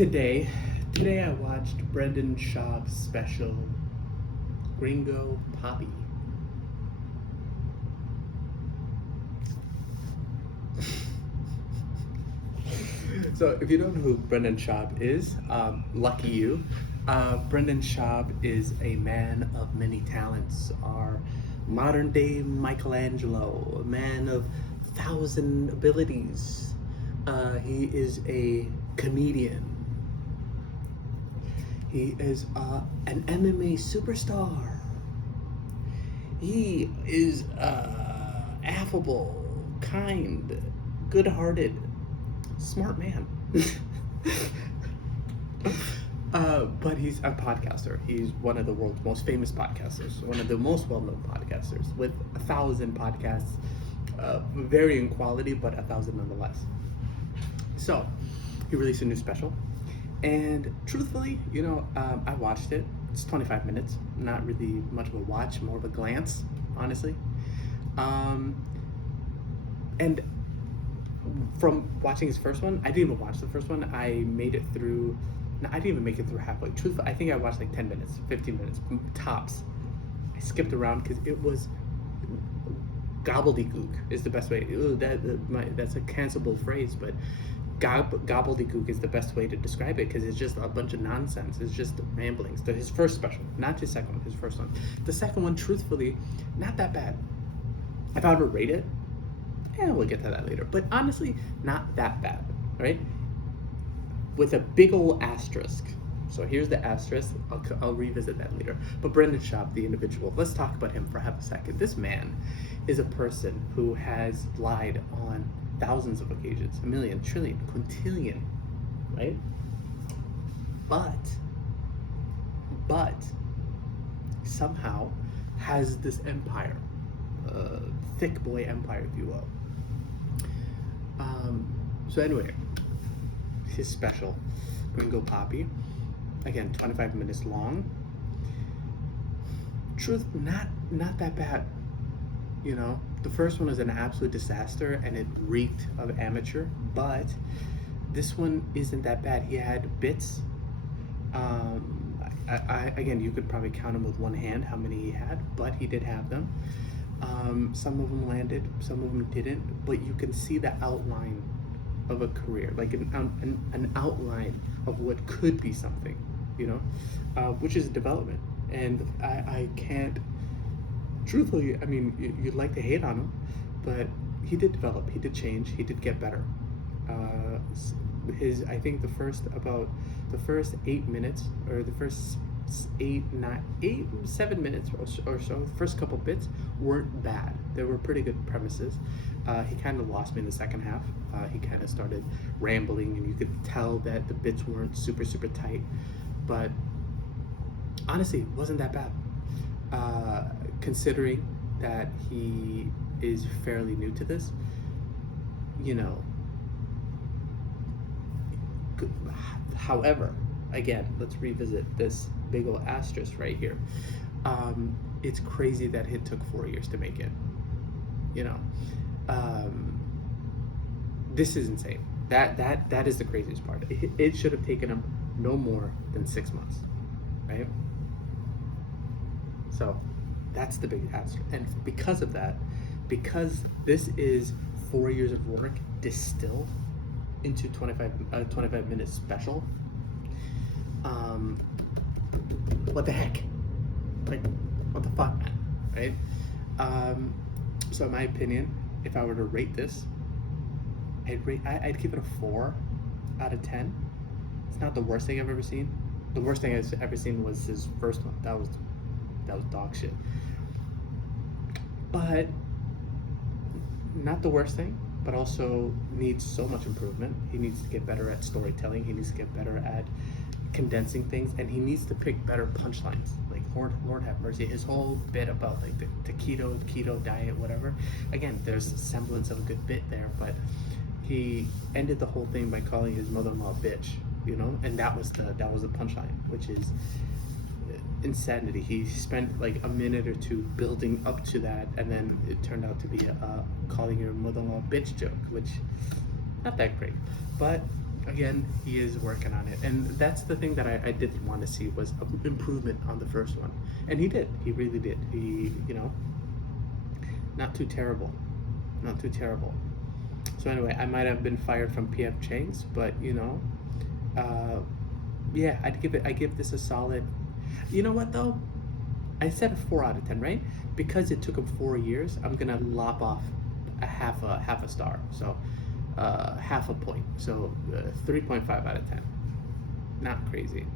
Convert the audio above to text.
Today I watched Brendan Schaub's special, Gringo, Papi. So if you don't know who Brendan Schaub is, lucky you. Brendan Schaub is a man of many talents, our modern day Michelangelo, a man of 1,000 abilities. He is a comedian. He is an MMA superstar. He is affable, kind, good-hearted, smart man. But he's a podcaster. He's one of the world's most famous podcasters, one of the most well-known podcasters, with 1,000 podcasts, varying quality, but 1,000 nonetheless. So, he released a new special, and truthfully, I watched it. It's 25 minutes, not really much of a watch, more of a glance, honestly. And from watching his first one, I didn't even watch the first one. I made it through. No, I didn't even make it through halfway. Truthfully, I think I watched like 10 minutes, 15 minutes tops. I skipped around because it was gobbledygook is the best way. That's a cancelable phrase, but gobbledygook is the best way to describe it because it's just a bunch of nonsense. It's just ramblings. So his first special, not his second one, his first one. The second one, truthfully, not that bad. If I were to rate it, we'll get to that later. But honestly, not that bad, right? With a big old asterisk. So here's the asterisk. I'll revisit that later. But Brendan Schaub, the individual, let's talk about him for half a second. This man is a person who has lied on thousands of occasions, a million, trillion, quintillion, right? But somehow has this empire, thick boy empire, if you will. So anyway, his special, Gringo Papi, again, 25 minutes long. Truth, not that bad. The first one was an absolute disaster and it reeked of amateur, but this one isn't that bad. He had bits. Again, you could probably count them with one hand how many he had, but he did have them. Some of them landed, some of them didn't, but you can see the outline of a career, like an outline of what could be something, which is development. And I can't, truthfully, I mean, you'd like to hate on him, but he did develop, he did change, he did get better. I think the first 8 minutes, or the first 7 minutes or so, the first couple bits weren't bad. They were pretty good premises. He kind of lost me in the second half. He kind of started rambling, and you could tell that the bits weren't super tight. But honestly, it wasn't that bad. Considering that he is fairly new to this, However, again, let's revisit this big old asterisk right here. It's crazy that it took 4 years to make it. This is insane. That is the craziest part. It should have taken him no more than 6 months, right? So that's the big asterisk. And because of that, because this is 4 years of work distilled into 25 minutes special, what the heck, like, what the fuck, man, right? So in my opinion, if I were to rate this, I'd give it a 4 out of 10. It's not the worst thing I've ever seen. The worst thing I've ever seen was his first one. That was dog shit. But not the worst thing, but also needs so much improvement. He needs to get better at storytelling. He needs to get better at condensing things, and he needs to pick better punchlines. Like, Lord have mercy, his whole bit about like the keto diet, whatever. Again, there's a semblance of a good bit there, but he ended the whole thing by calling his mother-in-law a bitch, and that was the punchline, which is insanity. He spent like a minute or two building up to that, and then it turned out to be calling your mother-in-law a bitch joke, which not that great. But again, he is working on it, and that's the thing that I did want to see was an improvement on the first one, and he did. He really did. He, not too terrible, not too terrible. So anyway, I might have been fired from PF Chang's, but uh, yeah, I give this a solid. You know what though? I said a 4 out of 10, right? Because it took him 4 years, I'm gonna lop off a half a star, so half a point. So 3.5 out of 10. Not crazy.